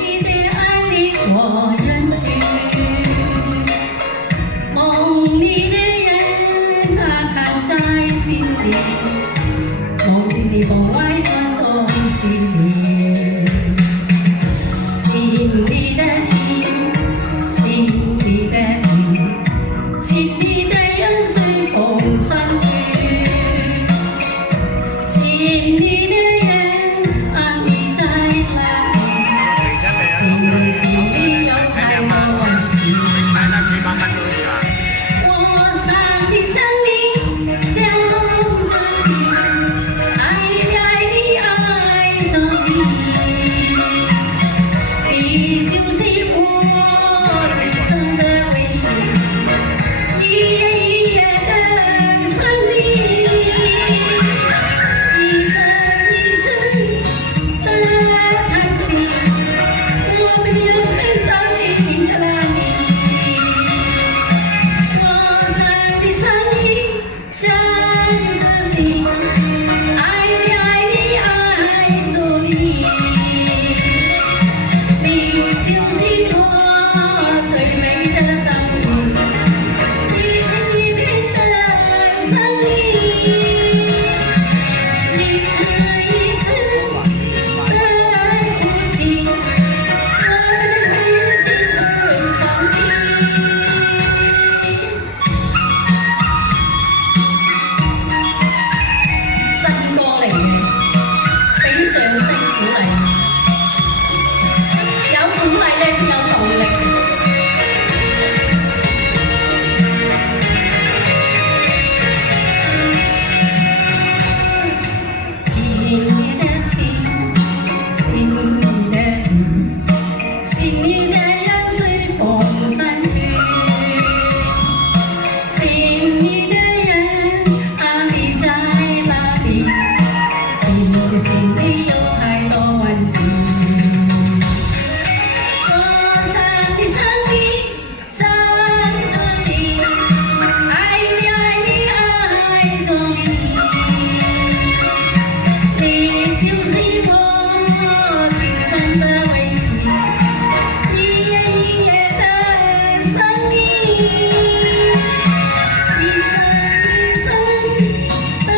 你的爱离我远去，梦里的人啊藏在心里，梦里梦外传动心里，心里的情，心里的意，心里的人随风散去，心里的人啊你在哪里？心里有太多惋惜。我想你想你想着你，爱你爱你爱着你，你就是我今生的唯一，一夜一夜的想你，一生一生的叹息，我们缘分到底停在哪里？我想你想你想着你，爱你爱你爱着你，你就是我最美的生命，一天一天的想你，一次一次的哭泣，我们的回忆幸福伤心。新歌嚟嘅，俾掌聲鼓勵，有鼓勵咧先有動力。心里的情，心里的意，心里的人随风散去，心里的人啊你在哪里？心里有太多惋惜。我想你想你想着你，爱你爱你爱着你，你就是我今生的唯一，一夜一夜的想你，一生一生的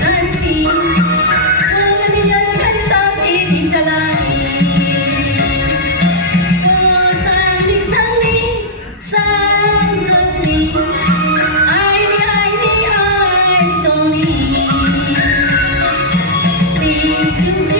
叹息，我们的缘分到底停在哪里？我想你想你想着你，爱你爱你爱着你，你就是